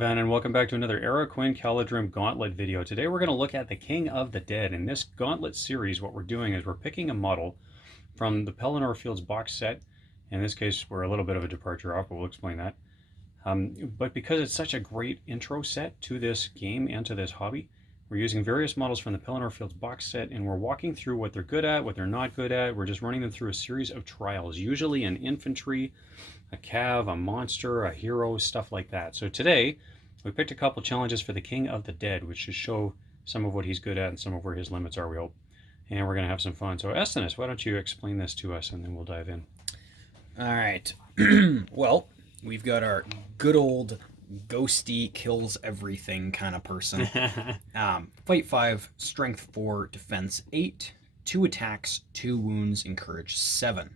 Evan, and welcome back to another Era Quinn Caladrim Gauntlet video. Today we're going to look at the King of the Dead. In this Gauntlet series, what we're doing is we're picking a model from the Pelennor Fields box set. In this case, we're a little bit of a departure off, but we'll explain that. But because it's such a great intro set to this game and to this hobby, we're using various models from the Pelennor Fields box set, and we're walking through what they're good at, what they're not good at. We're just running them through a series of trials, usually an infantry, a cav, a monster, a hero, stuff like that. So today, we picked a couple challenges for the King of the Dead, which should show some of what he's good at and some of where his limits are, we hope. And we're going to have some fun. So Estinus, why don't you explain this to us, and then we'll dive in. All right. Well, we've got our good old ghosty, kills everything kind of person. Fight 5, strength 4, defense 8, 2 attacks, 2 wounds, and courage 7.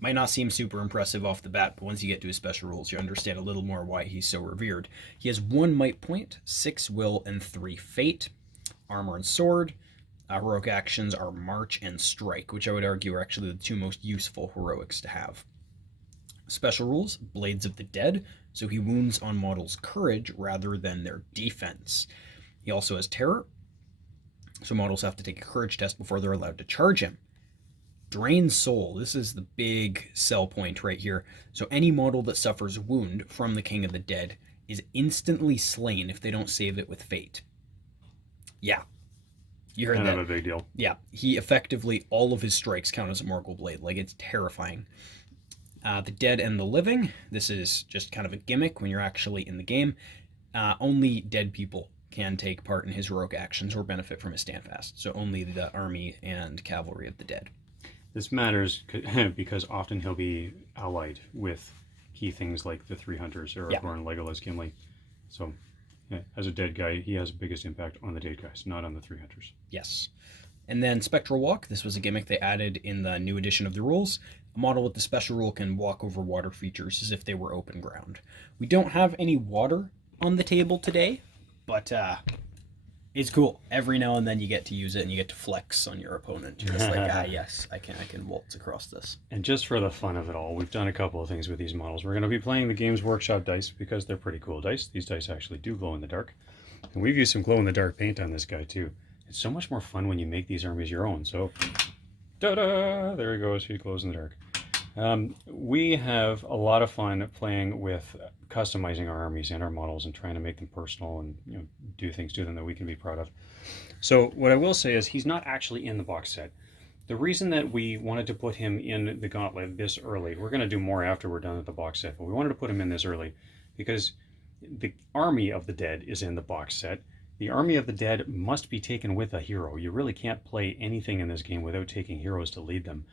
Might not seem super impressive off the bat, but once you get to his special rules, you understand a little more why he's so revered. He has 1 might point, 6 will, and 3 fate. Armor and sword. Heroic actions are march and strike, which I would argue are actually the 2 most useful heroics to have. Special rules, Blades of the Dead, so he wounds on models' courage rather than their defense. He also has terror, so models have to take a courage test before they're allowed to charge him. Drain Soul, this is the big sell point right here. So any model that suffers wound from the King of the Dead is instantly slain if they don't save it with fate. Yeah. You heard that. Kind of a big deal. Yeah, he effectively, all of his strikes count as a Morgul Blade. Like, it's terrifying. The Dead and the Living, this is just kind of a gimmick when you're actually in the game. Only dead people can take part in his heroic actions or benefit from his standfast. So only the army and cavalry of the dead. This matters because often he'll be allied with key things like the 3 hunters, Aragorn, Legolas, Gimli. So yeah, as a dead guy, he has the biggest impact on the dead guys, not on the 3 hunters. Yes. And then Spectral Walk, this was a gimmick they added in the new edition of the rules. A model with the special rule can walk over water features as if they were open ground. We don't have any water on the table today, but it's cool. Every now and then you get to use it and you get to flex on your opponent. You're just like, yes, I can waltz across this. And just for the fun of it all, we've done a couple of things with these models. We're going to be playing the Games Workshop dice because they're pretty cool dice. These dice actually do glow in the dark. And we've used some glow in the dark paint on this guy too. It's so much more fun when you make these armies your own. So, ta-da! There he goes. He glows in the dark. We have a lot of fun playing with customizing our armies and our models and trying to make them personal and do things to them that we can be proud of. So what I will say is he's not actually in the box set. The reason that we wanted to put him in the Gauntlet this early, we're going to do more after we're done with the box set, but we wanted to put him in this early because the Army of the Dead is in the box set. The Army of the Dead must be taken with a hero. You really can't play anything in this game without taking heroes to lead them.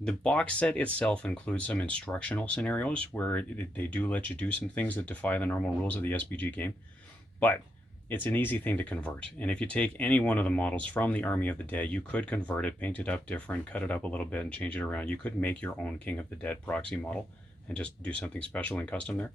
The box set itself includes some instructional scenarios where they do let you do some things that defy the normal rules of the SBG game, but it's an easy thing to convert. And if you take any one of the models from the Army of the Dead, you could convert it, paint it up different, cut it up a little bit, and change it around. You could make your own King of the Dead proxy model and just do something special and custom there.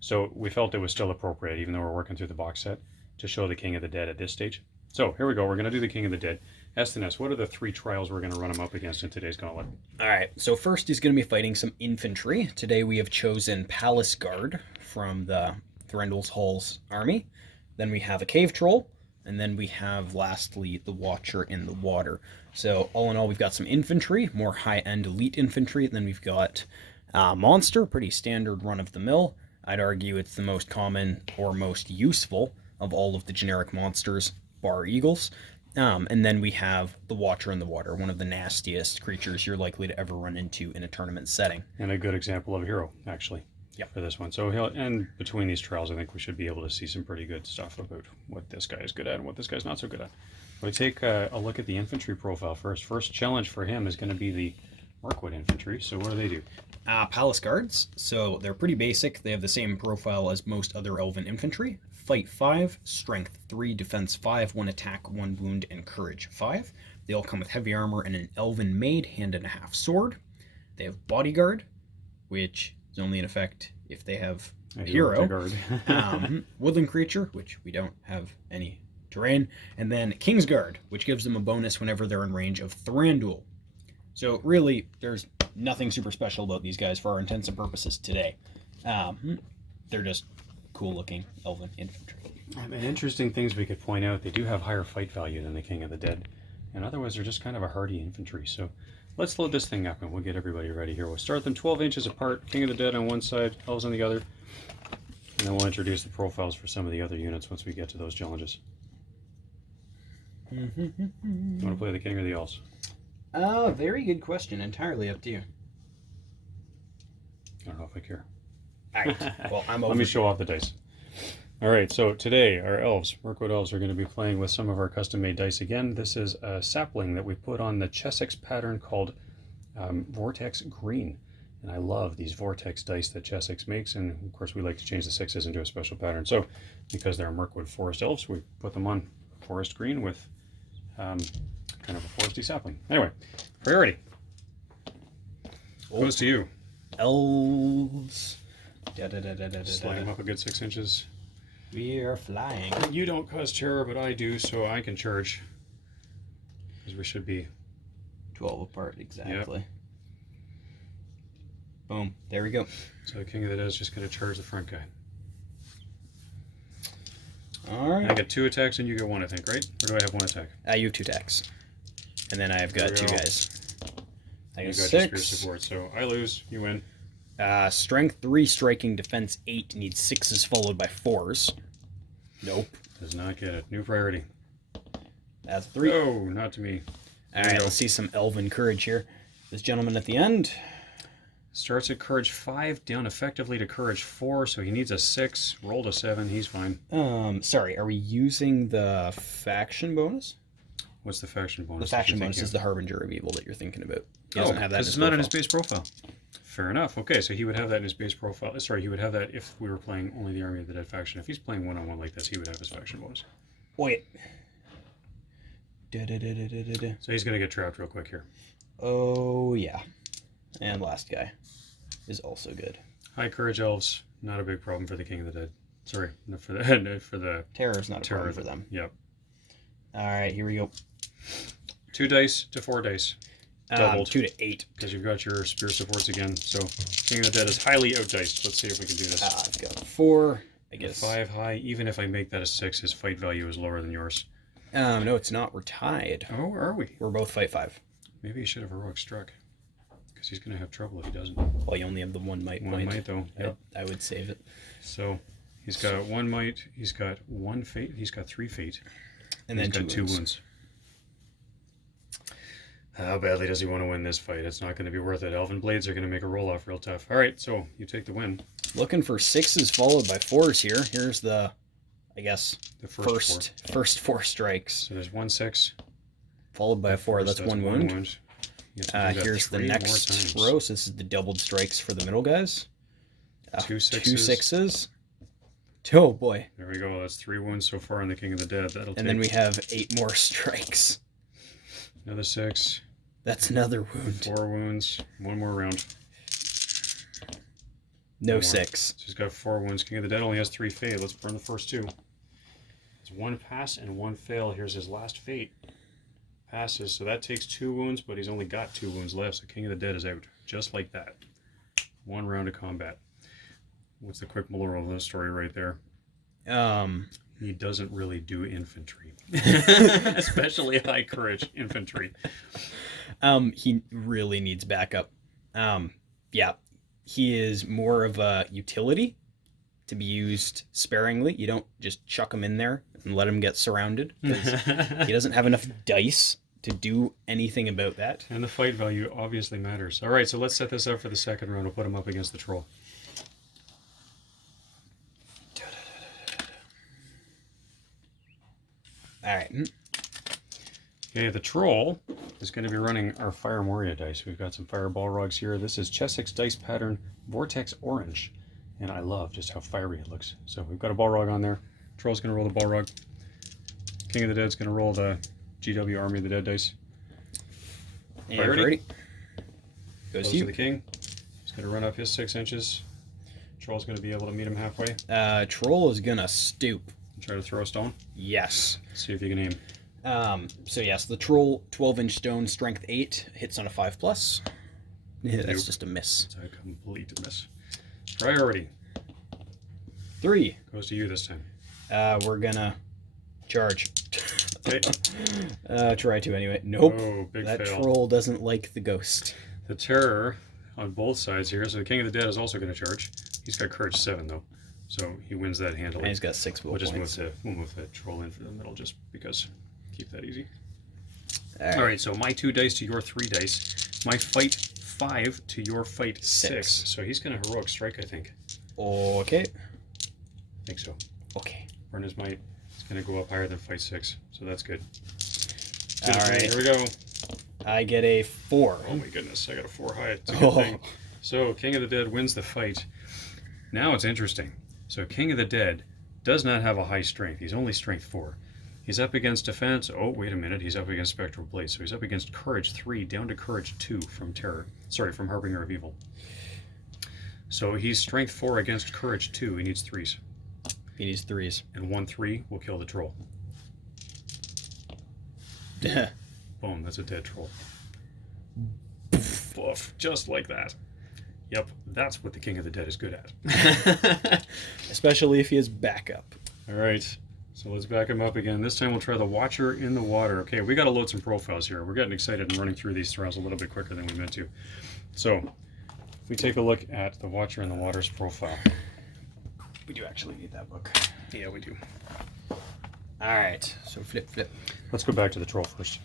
So we felt it was still appropriate, even though we're working through the box set, to show the King of the Dead at this stage. So here we go. We're going to do the King of the Dead. Estinus, what are the 3 trials we're going to run him up against in today's Gauntlet? All right. So first he's going to be fighting some infantry. Today we have chosen Palace Guard from the Threndel's Hall's army. Then we have a Cave Troll. And then we have, lastly, the Watcher in the Water. So all in all, we've got some infantry, more high-end elite infantry. Then we've got Monster, pretty standard run-of-the-mill. I'd argue it's the most common or most useful of all of the generic monsters, bar eagles. And then we have the Watcher in the Water, one of the nastiest creatures you're likely to ever run into in a tournament setting. And a good example of a hero, actually, for this one. So and between these trials, I think we should be able to see some pretty good stuff about what this guy is good at and what this guy's not so good at. We take a look at the infantry profile first. First challenge for him is going to be the Mirkwood infantry. So what do? Palace Guards. So they're pretty basic. They have the same profile as most other elven infantry. Fight 5, strength 3, defense 5, 1 attack, 1 wound, and courage 5. They all come with heavy armor and an elven maid, hand and a half sword. They have bodyguard, which is only in effect if they have a hero. Woodland creature, which we don't have any terrain. And then Kingsguard, which gives them a bonus whenever they're in range of Thranduil. So really, there's nothing super special about these guys for our intents and purposes today. They're just cool looking elven infantry. And interesting things we could point out, they do have higher fight value than the King of the Dead. And otherwise, they're just kind of a hardy infantry. So let's load this thing up and we'll get everybody ready here. We'll start them 12 inches apart. King of the Dead on one side, Elves on the other. And then we'll introduce the profiles for some of the other units once we get to those challenges. You want to play the King or the Elves? Very good question. Entirely up to you. I don't know if I care. Alright, well, I'm over. Let me show off the dice. Alright, so today our elves, Mirkwood Elves, are going to be playing with some of our custom-made dice again. This is a sapling that we put on the Chessex pattern called Vortex Green. And I love these Vortex dice that Chessex makes, and of course we like to change the 6s into a special pattern. So, because they're Mirkwood Forest Elves, we put them on Forest Green with kind of a foresty sapling. Anyway, priority goes to you. Elves. Slide them up a good 6 inches. We are flying. You don't cause terror, but I do, so I can charge. Because we should be 12 apart, exactly. Yep. Boom. There we go. So the King of the Dead is just going to charge the front guy. Alright. I get 2 attacks and you get 1, I think, right? Or do I have 1 attack? You have 2 attacks. And then I've got 2 guys. I You got got your spear 6. support, so I lose, you win. Strength 3, striking, defense 8, needs 6s followed by 4s. Nope. Does not get it. New priority. That's 3. Oh, not to me. Alright, let's see some elven courage here. This gentleman at the end. Starts at courage 5, down effectively to courage 4, so he needs a 6. Rolled a 7, he's fine. Sorry, are we using the faction bonus? What's the faction bonus? The faction bonus is the Harbinger of Evil that you're thinking about. He doesn't have that in his it's not in his profile. base profile. Fair enough. Okay, so he would have that in his base profile. Sorry, he would have that if we were playing only the Army of the Dead faction. If he's playing one-on-one like this, he would have his faction bonus. Wait. So he's going to get trapped real quick here. Oh, yeah. And last guy is also good. High courage elves, not a big problem for the King of the Dead. Sorry, not for the for the Terror's not a problem for them. Yep. Alright, here we go. 2 dice to 4 dice. Doubled. 2 to 8. Because you've got your spear supports again. So King of the Dead is highly outdiced. Let's see if we can do this. I've got 4. I guess. 5 high. Even if I make that a 6, his fight value is lower than yours. No, it's not. We're tied. Oh, are we? We're both fight 5. Maybe he should have heroic struck. Because he's going to have trouble if he doesn't. Well, you only have the 1 might point. 1 might, though. Yep. I would save it. So he's got 1 might. He's got 1 fate. He's got 3 fate. And he's then got 2 2 wounds. How badly does he want to win this fight? It's not going to be worth it. Elven Blades are going to make a roll-off real tough. All right, so you take the win. Looking for 6s followed by 4s here. Here's the, I guess, The first 4 strikes. So there's 1 6. Followed by a 4. That's 1 wound. You have to do that Here's the 3 more next times. row. So this is the doubled strikes for the middle guys. 2 6s. 2 6s. Oh boy. There we go. That's 3 wounds so far on the King of the Dead. That'll And then we have 8 more strikes. another 6. That's another wound. 4 wounds. 1 more round. No more. 6. So he's got 4 wounds. King of the Dead only has 3 fate. Let's burn the first 2. It's 1 pass and 1 fail. Here's his last fate. Passes, so that takes 2 wounds, but he's only got 2 wounds left. So King of the Dead is out, just like that. 1 round of combat. What's the quick moral of this story right there? He doesn't really do infantry, especially high courage infantry. He really needs backup. Yeah, he is more of a utility to be used sparingly. You don't just chuck him in there and let him get surrounded, because he doesn't have enough dice to do anything about that. And the fight value obviously matters. All right, so let's set this up for the second round. We'll put him up against the troll. All right. Okay, the troll is going to be running our Fire Moria dice. We've got some Fire Balrogs here. This is Chessex dice pattern Vortex Orange. And I love just how fiery it looks. So we've got a Balrog on there. Troll's going to roll the Balrog. King of the Dead's going to roll the GW Army of the Dead dice. And Priority. Brady. Goes Goes to to you. the King. He's going to run up his 6 inches. Troll's going to be able to meet him halfway. Troll is gonna stoop. Try to throw a stone. Yes. See if you can aim. So yes, the troll 12-inch stone, strength 8, hits on a 5+. Yeah, that's Nope. just a miss. It's a complete miss. Priority. 3. Goes to you this time. We're gonna charge. Okay. Try to anyway. Nope. Oh, big That fail. troll doesn't like the ghost. The terror on both sides here. So the King of the Dead is also going to charge. He's got courage 7 though, so he wins that handily. And he's got 6 will points. We'll move the troll in for the middle just because. Keep that easy. All All right. So my 2 dice to your 3 dice. My fight 5 to your fight 6. 6. So he's going to heroic strike, I think. Okay. I think so. Okay. Burn his might. It's going to go up higher than fight 6, so that's good. All right. Here we go. I get a 4. Oh my goodness, I got a 4 high. It's a good thing. So King of the Dead wins the fight. Now it's interesting. So King of the Dead does not have a high strength. He's only strength 4. He's up against defense. Oh, wait a minute. He's up against Spectral Blade. So he's up against courage 3 down to courage 2 from terror. Sorry, from Harbinger of Evil. So he's strength 4 against courage 2. He needs 3s. He needs 3s. And 1 3 will kill the troll. Boom, that's a dead troll. Bluff, just like that. Yep, that's what the King of the Dead is good at. Especially if he has backup. All right, so let's back him up again. This time we'll try the Watcher in the Water. Okay, we got to load some profiles here. We're getting excited and running through these trials a little bit quicker than we meant to. So, if we take a look at the Watcher in the Water's profile. We do actually need that book. Yeah, we do. Alright, so flip. Let's go back to the troll first.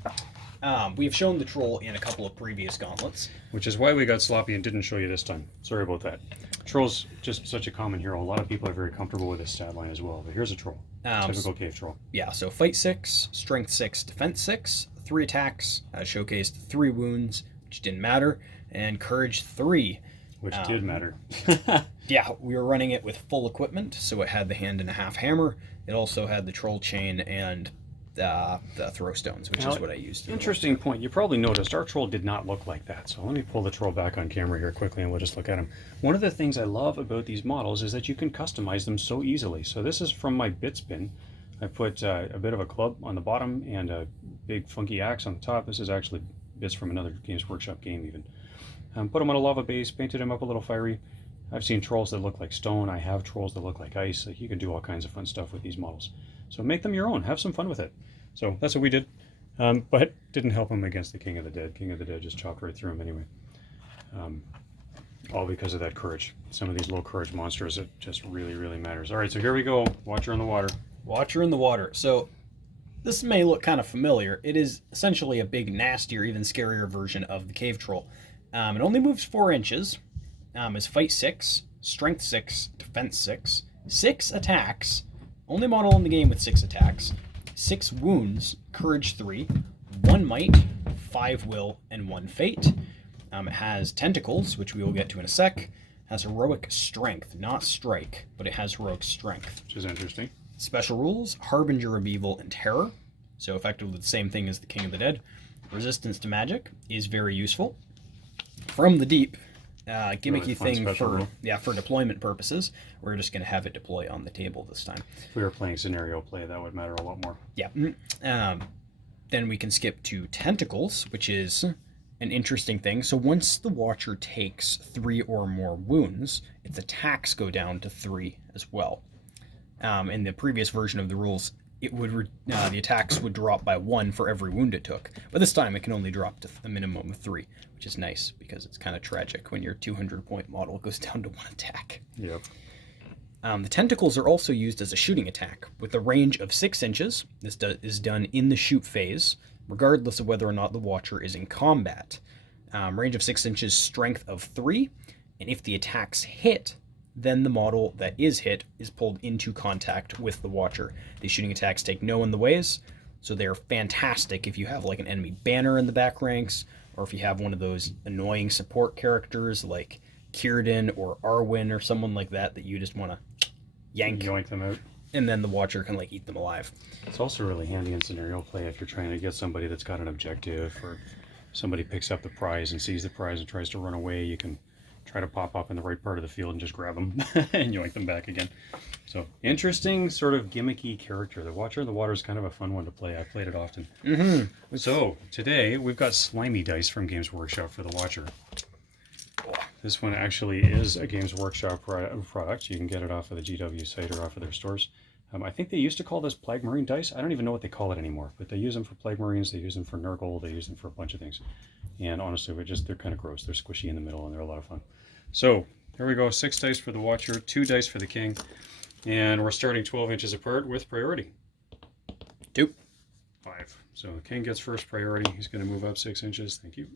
We've shown the troll in a couple of previous gauntlets. Which is why we got sloppy and didn't show you this time. Sorry about that. Troll's just such a common hero. A lot of people are very comfortable with this stat line as well. But here's a troll. Typical cave troll. Yeah, so fight 6, strength 6, defense 6, 3 attacks, showcased 3 wounds, which didn't matter, and courage 3. Which did matter. Yeah, we were running it with full equipment, so it had the hand and a half hammer. It also had the troll chain and the throw stones, which is what I used. Interesting point. You probably noticed our troll did not look like that. So let me pull the troll back on camera here quickly and we'll just look at him. One of the things I love about these models is that you can customize them so easily. So this is from my bits bin. I put a bit of a club on the bottom and a big funky axe on the top. This is actually bits from another Games Workshop game even. Put them on a lava base, painted them up a little fiery. I've seen trolls that look like stone. I have trolls that look like ice. Like you can do all kinds of fun stuff with these models. So make them your own. Have some fun with it. So that's what we did. But didn't help him against the King of the Dead. King of the Dead just chopped right through him anyway. All because of that courage. Some of these low courage monsters, it just really, really matters. All right, so here we go. Watcher in the Water. Watcher in the Water. So this may look kind of familiar. It is essentially a big, nastier, even scarier version of the cave troll. It only moves 4 inches. Is fight 6, strength 6, defense 6, 6 attacks. Only model in the game with 6 attacks. 6 wounds, courage 3, 1 might, 5 will, and 1 fate. It has tentacles, which we will get to in a sec. Has heroic strength, not strike, but it has heroic strength. Which is interesting. Special rules, Harbinger of Evil and Terror. So effectively the same thing as the King of the Dead. Resistance to magic is very useful. From the Deep, gimmicky really thing for for deployment purposes. We're just going to have it deploy on the table this time. If we were playing scenario play, that would matter a lot more. Yeah. Then we can skip to Tentacles, which is an interesting thing. So once the Watcher takes 3 or more wounds, its attacks go down to 3 as well. In the previous version of the rules, it would the attacks would drop by 1 for every wound it took. But this time it can only drop to a minimum of 3, which is nice because it's kind of tragic when your 200-point model goes down to 1 attack. Yep. The tentacles are also used as a shooting attack with a range of 6 inches. This is done in the shoot phase, regardless of whether or not the Watcher is in combat. Range of 6 inches, strength of 3, and if the attacks hit, then the model that is hit is pulled into contact with the Watcher. These shooting attacks take no in the ways, so they're fantastic if you have like an enemy banner in the back ranks, or if you have one of those annoying support characters like Círdan or Arwen or someone like that you just want to yoink them out. And then the Watcher can like eat them alive. It's also really handy in scenario play if you're trying to get somebody that's got an objective, or somebody picks up the prize and sees the prize and tries to run away. You can try to pop up in the right part of the field and just grab them and yoink them back again. So interesting sort of gimmicky character. The Watcher in the Water is kind of a fun one to play. I've played it often. So today we've got slimy dice from Games Workshop for the Watcher. This one actually is a Games Workshop product. You can get it off of the GW site or off of their stores. I think they used to call this Plague Marine dice. I don't even know what they call it anymore, but they use them for Plague Marines, they use them for Nurgle, they use them for a bunch of things. And honestly, they're kind of gross. They're squishy in the middle and they're a lot of fun. So here we go, 6 dice for the Watcher, 2 dice for the King, and we're starting 12 inches apart with priority. 2. 5. So the King gets first priority. He's going to move up 6 inches. Thank you.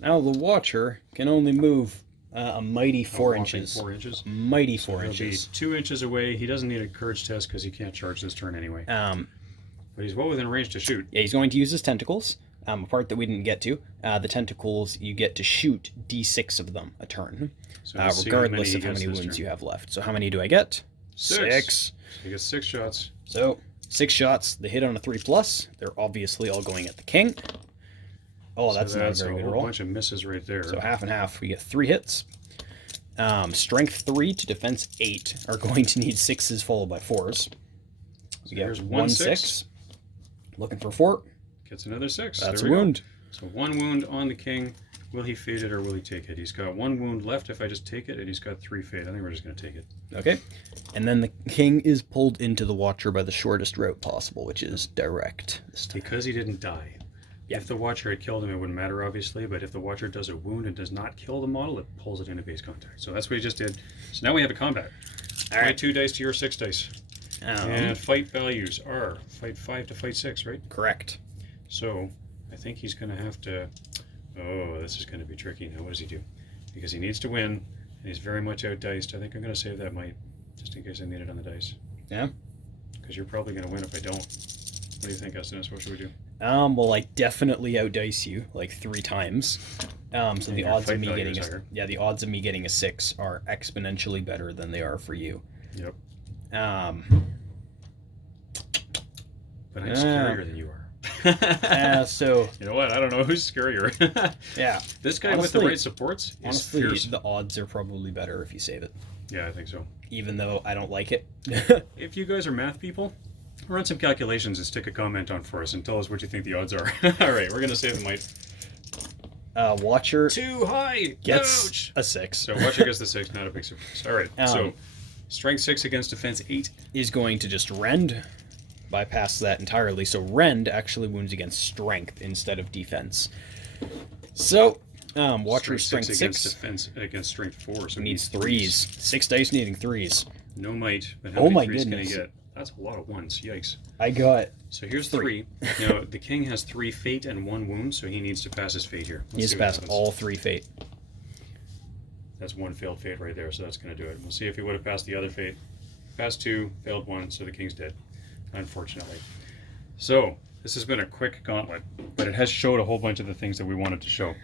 Now the Watcher can only move a mighty 4 inches. 4 inches. Mighty So 4 he'll inches. be 2 inches away. He doesn't need a courage test because he can't charge this turn anyway. But he's well within range to shoot. Yeah, he's going to use his tentacles. A part that we didn't get to. The tentacles, you get to shoot D6 of them a turn, So regardless of how many wounds you have left. So how many do I get? 6. So he gets 6 shots. So 6 shots. They hit on a 3+. They're obviously all going at the King. Oh, that's not a very good roll. A whole bunch of misses right there. So half and half. We get 3 hits. Strength 3 to defense 8 are going to need 6s followed by 4s. We get here's 1 6. Looking for 4. Gets another 6. That's a There we wound. go. So 1 wound on the King. Will he fade it or will he take it? He's got 1 wound left if I just take it, and he's got 3 fade. I think we're just going to take it. Okay. And then the King is pulled into the Watcher by the shortest route possible, which is direct this time. Because he didn't die. Yeah. If the Watcher had killed him, it wouldn't matter, obviously, but if the Watcher does a wound and does not kill the model, it pulls it into base contact. So that's what he just did. So now we have a combat. All right. 2 dice to your 6 dice. And fight values are fight 5 to fight 6, right? Correct. So I think he's going to have to... Oh, this is going to be tricky now. What does he do? Because he needs to win, and he's very much outdiced. I think I'm going to save that might, just in case I need it on the dice. Yeah. Because you're probably going to win if I don't. What do you think, Estinus? What should we do? Well, I definitely outdice you like 3 times. So the odds of me getting the odds of me getting a 6 are exponentially better than they are for you. Yep. Um. But I'm scarier than you are. So you know what? I don't know who's scarier. Yeah. This guy with the right supports is honestly, fierce. the odds are probably better if you save it. Yeah, I think so. Even though I don't like it. If you guys are math people, run some calculations and stick a comment on for us and tell us what you think the odds are. All right, we're gonna save the might. Watcher Too high. gets Ouch. a 6. So Watcher gets the 6, not a big surprise. All right. So strength 6 against defense 8 is going to just rend, bypass that entirely. So rend actually wounds against strength instead of defense. So Watcher's strength 6 against defense against strength 4. So needs 3s. 6 dice needing 3s. No might. But how Oh many my 3s goodness. can he get? That's a lot of 1s. Yikes. I got. So here's 3. Now the King has 3 fate and 1 wound, so he needs to pass his fate here. He has to pass all 3 fate. That's 1 failed fate right there, so that's going to do it. We'll see if he would have passed the other fate. Passed 2, failed 1, so the King's dead, unfortunately. So this has been a quick gauntlet, but it has showed a whole bunch of the things that we wanted to show.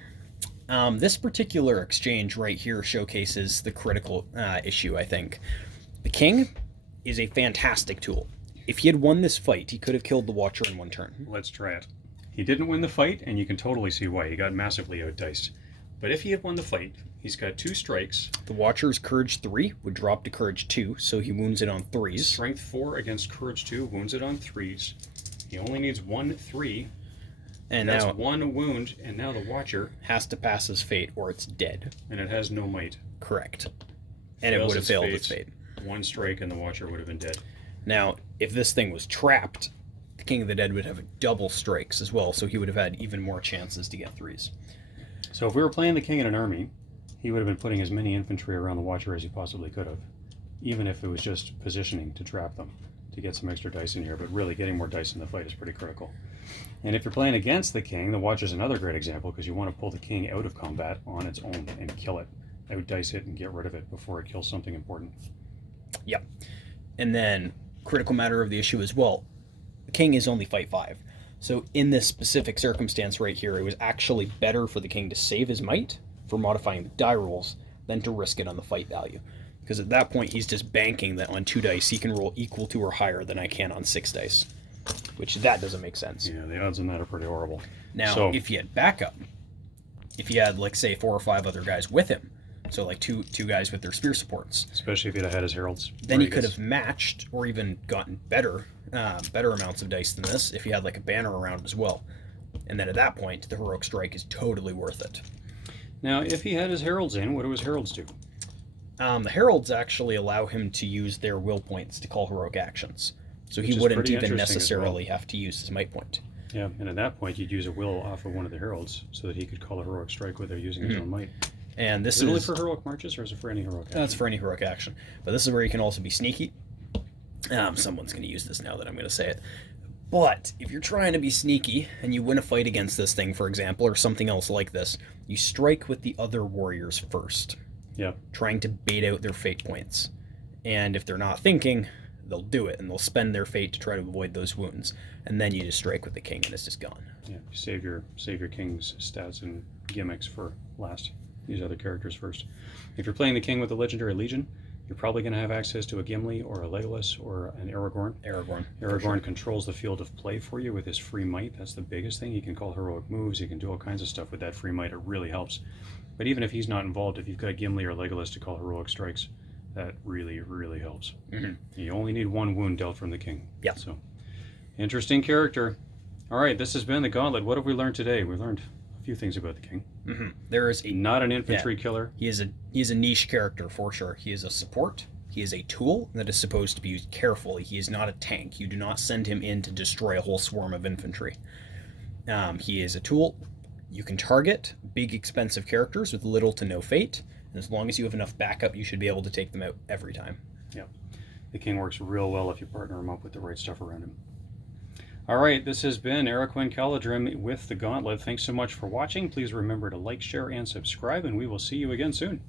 This particular exchange right here showcases the critical issue, I think. The King is a fantastic tool. If he had won this fight, he could have killed the Watcher in 1 turn. Let's try it. He didn't win the fight, and you can totally see why. He got massively outdiced. But if he had won the fight, he's got 2 strikes. The Watcher's Courage 3 would drop to Courage 2, so he wounds it on 3s. Strength 4 against Courage 2, wounds it on 3s. He only needs 1 3. And that's 1 wound, and now the Watcher has to pass his fate, or it's dead. And it has no might. Correct. And it would have failed its fate. 1 strike, and the Watcher would have been dead. Now, if this thing was trapped, the King of the Dead would have double strikes as well, so he would have had even more chances to get 3s. So if we were playing the King in an army, he would have been putting as many infantry around the Watcher as he possibly could have, even if it was just positioning to trap them, to get some extra dice in here. But really, getting more dice in the fight is pretty critical. And if you're playing against the King, the Watcher's another great example, because you want to pull the King out of combat on its own and kill it. Outdice it and get rid of it before it kills something important. Yep. And then, critical matter of the issue as well, the King is only fight 5. So in this specific circumstance right here, it was actually better for the King to save his might for modifying the die rolls than to risk it on the fight value. Because at that point, he's just banking that on 2 dice, he can roll equal to or higher than I can on 6 dice. Which, that doesn't make sense. Yeah, the odds on that are pretty horrible. Now, if you had backup, if you had, like, say, 4 or 5 other guys with him, so like two guys with their spear supports. Especially if he'd had his heralds. Then he could have matched or even gotten better amounts of dice than this if he had like a banner around as well. And then at that point, the heroic strike is totally worth it. Now, if he had his heralds in, what do his heralds do? The heralds actually allow him to use their will points to call heroic actions, so Which he is wouldn't pretty even interesting as necessarily have to use his might point. Yeah, and at that point, you'd use a will off of one of the heralds so that he could call a heroic strike without using his own might. And this Is it only for heroic marches, or is it for any heroic action? That's for any heroic action. But this is where you can also be sneaky. Someone's going to use this now that I'm going to say it. But if you're trying to be sneaky and you win a fight against this thing, for example, or something else like this, you strike with the other warriors first. Yeah. Trying to bait out their fate points. And if they're not thinking, they'll do it, and they'll spend their fate to try to avoid those wounds. And then you just strike with the king, and it's just gone. Yeah, save your king's stats and gimmicks for last. Use other characters first. If you're playing the king with the Legendary Legion, you're probably going to have access to a Gimli or a Legolas or an Aragorn. Aragorn controls the field of play for you with his free might. That's the biggest thing. He can call heroic moves. He can do all kinds of stuff with that free might. It really helps. But even if he's not involved, if you've got Gimli or Legolas to call heroic strikes, that really, really helps. You only need one wound dealt from the king. Yeah. So, interesting character. All right, this has been the Gauntlet. What have we learned today? We learned a few things about the king. There is Not an infantry killer. He is a niche character for sure. He is a support. He is a tool that is supposed to be used carefully. He is not a tank. You do not send him in to destroy a whole swarm of infantry. He is a tool. You can target big, expensive characters with little to no fate. And as long as you have enough backup, you should be able to take them out every time. Yeah. The king works real well if you partner him up with the right stuff around him. All right, this has been Araquin Caladrim with the Gauntlet. Thanks so much for watching. Please remember to like, share, and subscribe, and we will see you again soon.